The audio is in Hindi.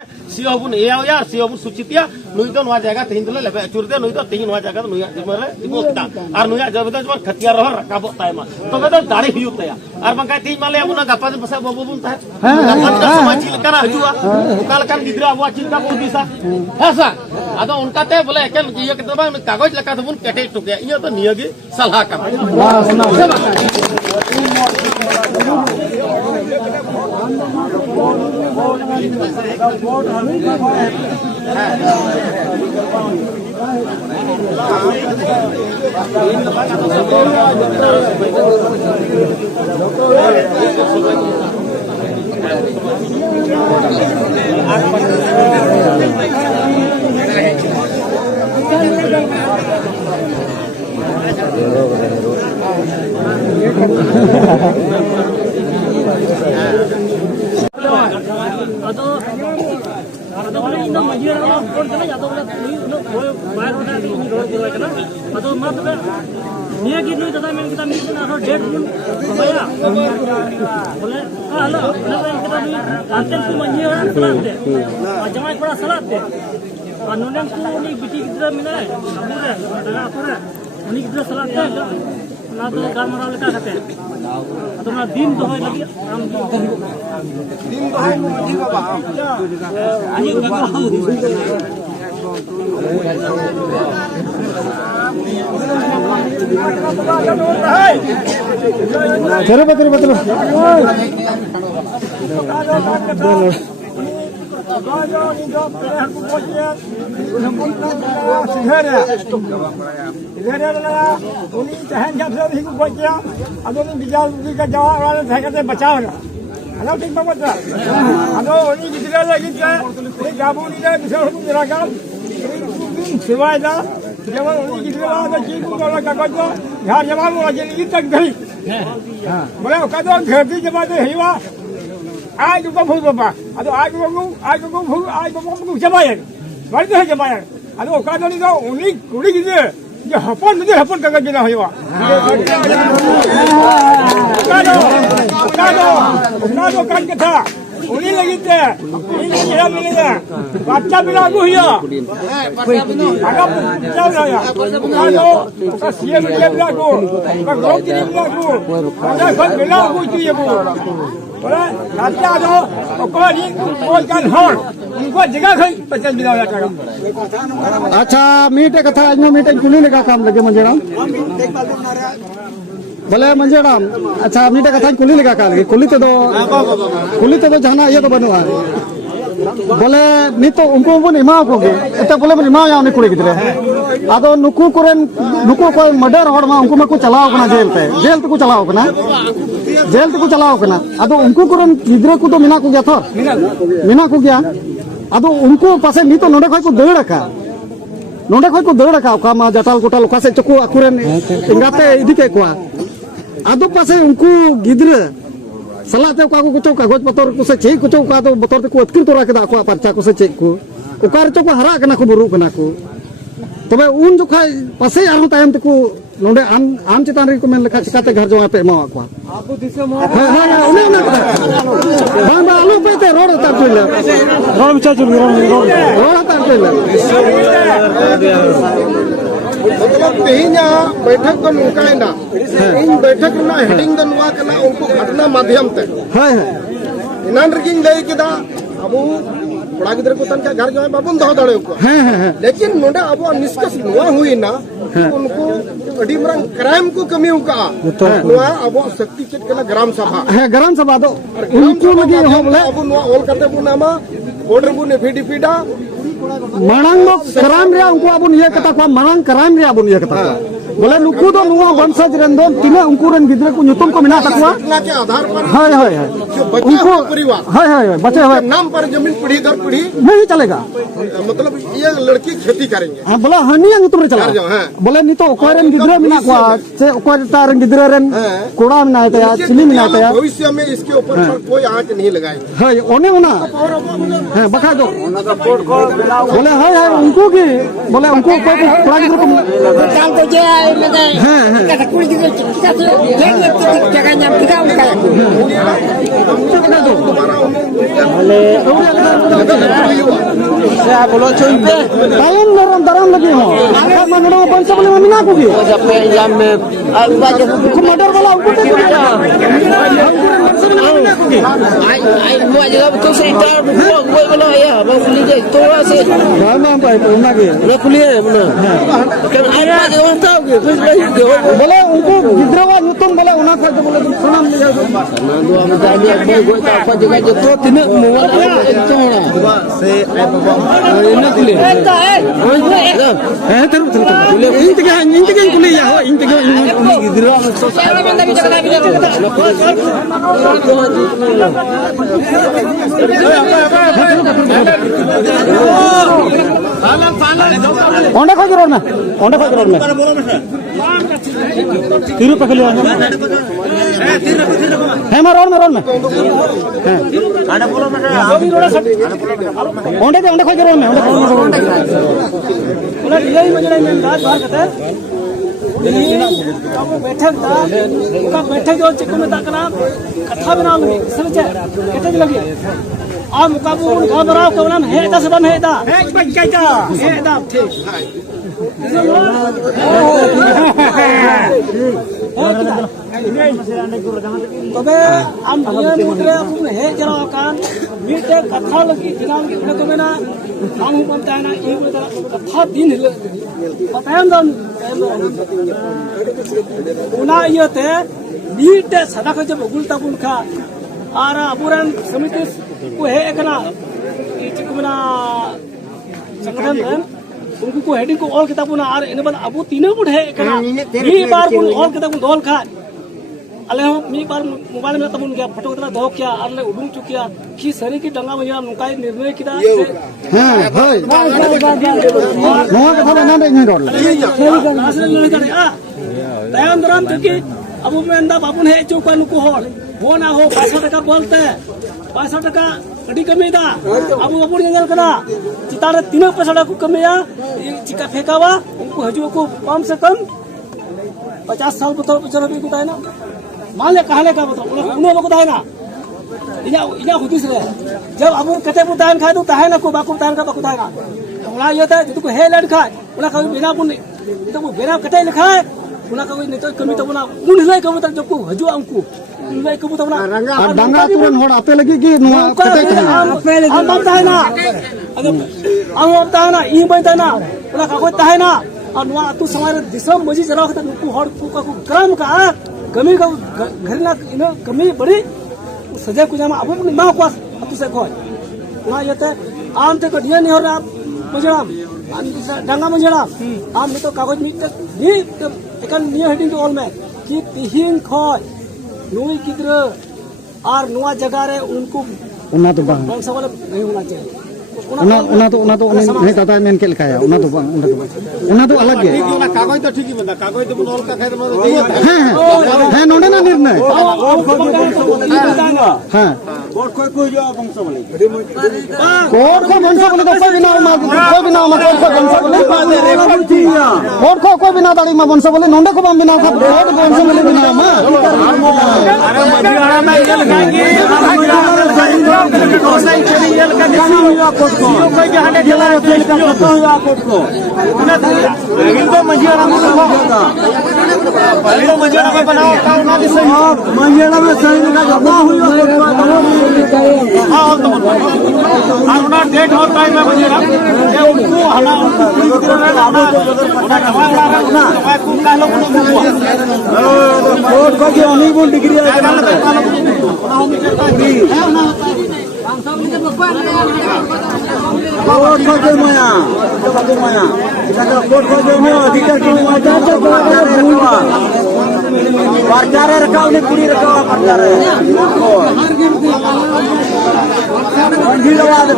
सियोबुन एयावया सियोबुन सुचितिया नुई तो नवा जायगा तेहिन दले लेबे अचुरते नुई तो तेहिन नवा जायगा नुई जिमरे दिबोता आर नुई जब तो जब खतिया रह रकाबो तायमा तबे तो दाड़ी हुयु तया आर बंका तेहिन माले अबुना गपा दिन बसा बाबू बुन ता गपा दिन समाज चिल करा हजुआ उकाल कान गिदरा अबुआ चिंता को दिसा हसा आदो उनका ते बोले एकेन इयो के तबा कागज लका तबुन केटे टुके इयो तो नियगी सलाह का दिन तो लगी चलो बतलो बतलो बचाव ठीक बाबा गिरा लगी गाबू सेवाय जेमन गिरा कागज घर जमा तक घड़ी बोले घरती जमा हेवा आज को भूल बाबा अदो आज को भूल आज को जमाय बड़ी है जमाय अदो कादनी तो उनी कुड़ी गिदे जे हपन मुझे हपन कागज बिना हेवा कादो कान के था उनी लगी थे इन मेरा मिलेगा बच्चा बिना हुआ आगा चल रहा कादो का सीएम बिना को का ग्रुप बिना को का घर बिना को चाहिए को बोला राजा दो कोई कोई कान हर उनको जगह खई पचास बिना हो जाएगा अच्छा मीटे कथा आज में मीटे कुली लगा काम लगे मंजेराम बोले मंजेराम अच्छा मीटे कथा कुली लगा काम लगे कुली तो जहाना ये तो बनवा बोले नी तो उनको बन इमा कोगे एते बोले बन इमा या कुड़ी गिदरे आदो नुकु कोरेन नुकु को मर्डर हड़ मा उनको को चलाओ कना जेल तो को चलाओ कना आदो उनको कोरेन गिदरे को तो मिना को गया थो मिना को गया आदो उनको पासे नी तो नोडे खय को दड़ का ओका मा जटाल कोटाल ओका से चको अकुरेन इंगाते इदी के कोआ आदो पासे उनको गिदरे सलाते ओका को कुछ कागज पत्र को से चेक कुछ ओका तो बतर को अतकिर तोरा के दाखवा परचा को से चेक को ओकार चको हरा कना को बुरु कना को तबे उन जोखा पासे आरो तायम तको नोडे आम चितान रे को मेन लखा चिकाते घर जवा पे मावा को आपो दिसे मा उनी ना बांबा आलू पेते रोड तार कोइला रोड बिचा चल रोड तार कोइला मतलब तेहिना बैठक को नुकायना इन बैठक ना हेडिंग द नुवा कना उनको घटना माध्यम ते हाय इनान रगिंग लई केदा अबो बड़ा गिदर को तन का घर जो बाबून दो दड़े को लेकिन नोडा अब निष्कर्ष नुआ हुई ना उनको अडी मरंग क्राइम को कमी उका नुआ अब शक्ति चेक कना ग्राम सभा दो उनको लगी हो बोले अब नुआ ऑल करते बुनामा ऑर्डर बुने फीडा मांग क्राइम रे उनको अब ये कथा को मांग क्राइम रे अब ये कथा बोले नुकु दो नुआ वंशज रेन दो तिना उनको रेन गिदरे को nyutum को मिना तकवा के आधार पर हाय उनको परिवार हाय बच्चे हाय नाम पर जमीन पीढ़ी दर पीढ़ी नहीं चलेगा मतलब ये लड़की खेती करेंगे हां बोला हनी अंग तुमरे चला बोले नी तो ओकरेन गिदरे मिना को से ओकर तारन गिदरे रेन कोड़ा मिना तया चिली मिना तया भविष्य में इसके ऊपर पर कोई आंच नहीं लगाएंगे हाय ओने होना हां बखा दो बोले हाय उनको की बोले उनको कोई कोड़ा गिदरे को काम तो जे कथा कुड़ी गिदरे जगह nyam kita तो Saya belum cuci. Tayang daram lagi हो आखा मनों पंच बोले मम्मी ना कुगी Sampai jam baca को मर्डर वाला उनको तो ai buat juga betul cerita buat kalau ya bang kulit itu sih. गाना पाए तो ना के Nak kuliah mana? Kan ai buat juga tahu ke. बोले उनको गिद्रवा नुतम बोले उना को तो बोले सनम ले जाओ Nah dua macam ni buat apa juga jatuh tidak muat itu orang. Ini kuliah. terus inti के कुले या हो inti के गिरा maksud ओंडे खोज रोड में तीर पे खली है मा रोड में ओंडे खोज रोड में यही मजा नहीं बात करते बैठक था उनका बैठक जो चिकू में ताकना कथा बना समझ कहते लगे आ मुकाबुल खबराव का नाम है ता सबम है ता है ता ठीक तबे आम दुनिया मुद्रे अपने है जरा कान मीटे कथा लगी दिनाम के तो मेना हम पमता है ना ये कथा दिन बताएं दम उना ये ते मीटे सदा के जब गुलता बुनका आरा अपुरन समिति को है एकना चिकमना संगठन उनको को हेडिंग को ऑल किताब ना आर इन बाद अबु तीनों बुढ़ है एकना मी बार बुन ऑल किताब दोल खा अले हम मी बार मोबाइल में तबुन गया फोटो कितना दो क्या अले उडुम चुकिया की सरी की डंगा भैया नुकाई निर्णय किदा हां भाई मोहा कथा बना दे नहीं रोड तयम दराम तकी अबु मेंदा बाबुन है चौका नुको होल वो ना हो 65 टका बोलते 65 टका अड़ी कमी दा अबु अबुर जंगल कदा चितारे तीनों पैसा को कमिया चिका फेंकावा उनको हजू को कम से कम 50 साल बतो पिछले भी कुताय ना मान ले कहले का बतो उन्हें लोग कुताय ना इना हुदिस रे जब अबु कते बुतान खा दो ताहे ना को बाकु तान का बाकु ताय ना उना ये था जो को है लड़ खा उना का बिना बुन तो वो बिना कते लिखा है उना का नहीं तो कमी तो उना उन हिलाई कम तक जब को हजू अंकु हिलाई कम तो उना डंगा तुरन होड़ आते लगी कि नुआ कते हम बनता है ना अगर हम बनता है ना ई बनता है ना उना का कोई ताहे ना और नुआ तू समाज दिसम मजी जरा वक्त नुकु होड़ को ग्राम का कमी का घर ना इन कमी बड़ी सजा को जामा अब मा को तू से खोय उना येते आम ते को दिया नहीं हो रहा मजराम डंगा मजराम आम तो कागज नी एकन नियो हेडिंग ऑल में कि तिहिंग खोय नुई किद्र और नुआ जगह रे उनको उना तो बांग कौन सा वाला नहीं होना चाहिए उना तो नहीं दादा मेन के लिखा है उना तो अलग है कागज तो ठीक ही बता कागज तो बोल का खाए तो है नोंडे ना निर्णय हां कोर्ट कोई जो वंश बोले कोर्ट को वंश बोले तो कोई बिना कोर्ट को वंश बोले कोर्ट को कोई बिना दाड़ी मा वंश बोले नोंडे को बिना था कोर्ट वंश बोले बिना मा अरे मजीवाड़ा में ये लगाएंगे कोसाई चली ये लगा कोर्ट को कोई के हटे चला जेल का पता हुआ कोर्ट को इन तो मजीवाड़ा में पहले मजीवाड़ा में बनाओ का ना सही मंगेड़ा में सही लगा जमा हुई हां और तो अपना डेट और टाइम में मजीवाड़ा ये उनको हला उनको हला उना दवा ना को का लोग कोर्ट को के अनिबुल डिग्री है कोर्ट को के माया कोर्ट को के अधिकार को वाचारे रखा उन्हें पूरी रखा वाचारे मंजिल वाद